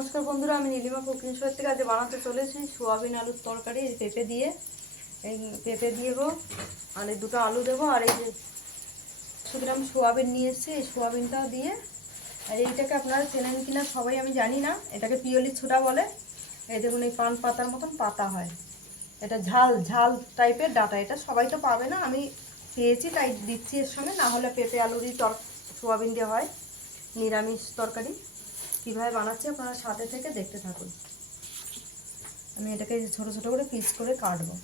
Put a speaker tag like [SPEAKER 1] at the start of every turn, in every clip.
[SPEAKER 1] নমস্কার বন্ধুরা, আমি নীলিমা কুকিং থেকে আজ বানাতে চলেছি সোয়াবিন আলুর তরকারি পেঁপে দিয়ে। এই পেঁপে দিয়ে দেবো, আর এই দুটো আলু দেবো, আর এই যে গ্রাম সোয়াবিন নিয়ে এসেছি, এই সোয়াবিনটাও দিয়ে। আর এইটাকে আপনারা চেনেন কিনা সবাই আমি জানি না, এটাকে পিওলি ছোটা বলে। এই দেখুন, এই পান পাতার মতন পাতা হয়। এটা ঝাল ঝাল টাইপের ডাটা, এটা সবাই তো পাবে না, আমি পেয়েছি তাই দিচ্ছি এর সঙ্গে, না হলে পেঁপে আলুরই তর, সোয়াবিন দিয়ে হয়, নিরামিষ তরকারি। কীভাবে বানাচ্ছি আপনারা সাথে থেকে দেখতে থাকুন। আমি এটাকে ছোট ছোট করে পিস করে কাটবো।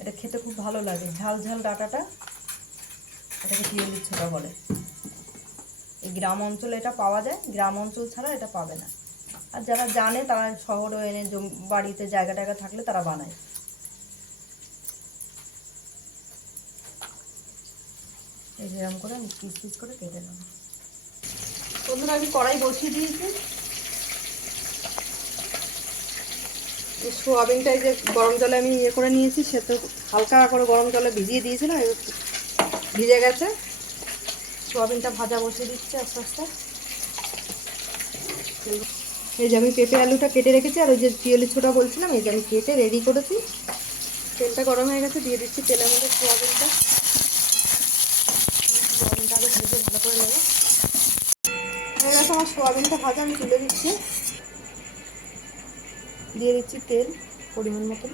[SPEAKER 1] এটা খেতে খুব ভালো লাগে। ঝাল ঝাল ডাটাটা এটাকে পিওলির ছোটা বলে এই গ্রাম অঞ্চলে এটা পাওয়া যায়, গ্রাম অঞ্চল ছাড়া এটা পাবে না। আর যারা জানে তারা শহরে এনে বাড়িতে জায়গা টায়গা থাকলে তারা বানায়। এই যেরকম করে আমি পিস পিস করে কেটে নেব। বন্ধুরা, আমি কড়াই বসিয়ে দিয়েছি। এই সোয়াবিনটা এই যে গরম জলে আমি ইয়ে করে নিয়েছি, সে তো হালকা করে গরম জলে ভিজিয়ে দিয়েছিলাম ভিজে গেছে। সোয়াবিনটা ভাজা বসিয়ে দিচ্ছি আস্তে আস্তে। এই যে আমি পেঁপে আলুটা কেটে রেখেছি, আর ওই যে পিওলি ছোটা বলছিলাম, এই যে আমি কেটে রেডি করেছি। তেলটা গরম হয়ে গেছে, দিয়ে দিচ্ছি তেলের মধ্যে সোয়াবিনটা। সোয়াবিনটা আগে ভেজে ভালো করে নেব। হয়ে গেছে, আমার সোয়াবিনটা ভাজা, আমি তুলে দিচ্ছি। দিয়ে দিচ্ছি তেল, পরিমাণ মতন।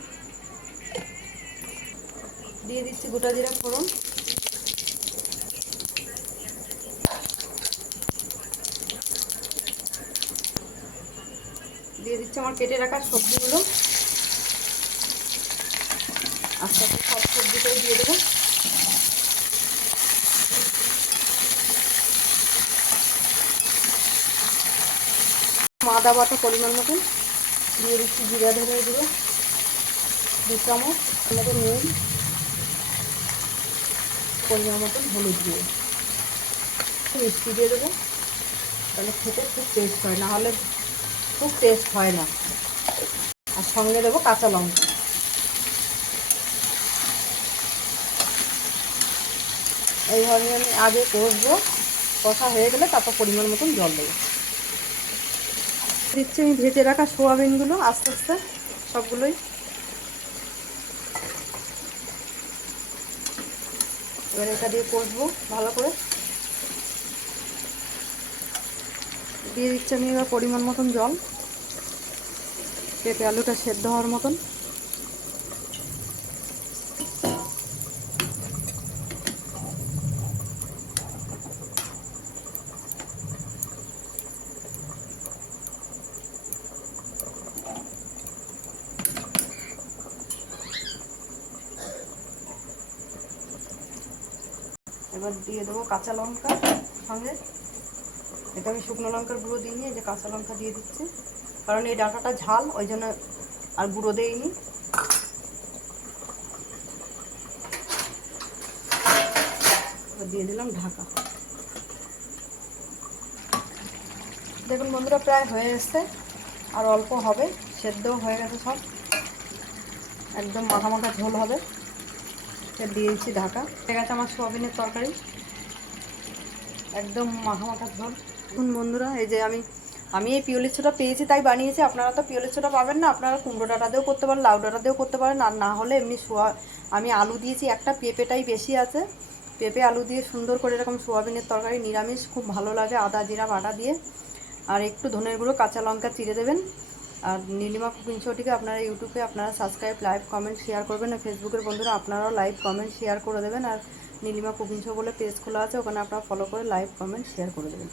[SPEAKER 1] দিয়ে দিচ্ছি গোটা জিরা ফোড়ন। দিয়ে দিচ্ছি আমার কেটে রাখা সবজিগুলো। আস্তে আস্তে সব সবজিটাই দিয়ে দেবো। আদা বাটা পরিমাণ মতন দিয়ে দিচ্ছি জিরা ধরে দেবো দু চামচ আমাদের নুন, পরিমাণ মতন হলুদ দিয়ে মিষ্টি দিয়ে দেবো, তাহলে খেতে খুব টেস্ট হয়, না হলে খুব টেস্ট হয় না। আর সঙ্গে দেবো কাঁচা লঙ্কা। এইভাবে আমি আগে কষবো, কষা হয়ে গেলে তারপর পরিমাণ মতন জল দেবো। দিচ্ছি, আমি ভেজে রাখা সোয়াবিনগুলো আস্তে আস্তে সবগুলোই। এবার এটা দিয়ে কষবো ভালো করে। দিয়ে দিচ্ছি আমি এবার পরিমাণ মতন জল। পেঁপে, আলুটা সেদ্ধ হওয়ার মতন। এবার দিয়ে দেবো কাঁচা লঙ্কা সঙ্গে। এটা আমি শুকনো লঙ্কার গুঁড়ো দিইনি, এই যে কাঁচা লঙ্কা দিয়ে দিচ্ছি। কারণ এই ডাঁটাটা ঝাল, ওই জন্য আর গুঁড়ো দেইনি। দিয়ে দিলাম ঢাকা। দেখুন বন্ধুরা, প্রায় হয়ে এসছে। আর অল্প হবে সেদ্ধ হয়ে গেছে সব। একদম মাখা মাখা ঝোল হবে। এটা দিয়ে দিচ্ছি ঢাকা। হয়ে গেছে আমার সোয়াবিনের তরকারি। একদম মাখা মাখা ঝোল। দেখুন বন্ধুরা, এই যে আমি আমি এই পিওলির ছোটা পেয়েছি, তাই বানিয়েছি। আপনারা তো পিওলির ছোটা পাবেন না। আপনারা কুমড়ো ডাটা দিয়েও করতে পারেন, লাউ ডাটা দিয়েও করতে পারেন। আর না হলে এমনি সোয়া, আমি আলু দিয়েছি, একটা পেঁপেটাই বেশি আছে। পেঁপে, আলু দিয়ে সুন্দর করে এরকম সোয়াবিনের তরকারি নিরামিষ, খুব ভালো লাগে, আদা, জিরা, বাটা দিয়ে। আর একটু ধনের গুঁড়ো, কাঁচা লঙ্কা চিড়ে দেবেন। আর নীলিমা কুকিং শোটিকে আপনারা ইউটিউবে আপনারা সাবস্ক্রাইব লাইভ কমেন্ট শেয়ার করবেন আর ফেসবুকের বন্ধুরা আপনারাও লাইভ কমেন্ট শেয়ার করে দেবেন আর নীলিমা কুকিং শো বলে পেজ খোলা আছে, ওখানে আপনারা ফলো করে লাইভ কমেন্ট শেয়ার করে দেবেন।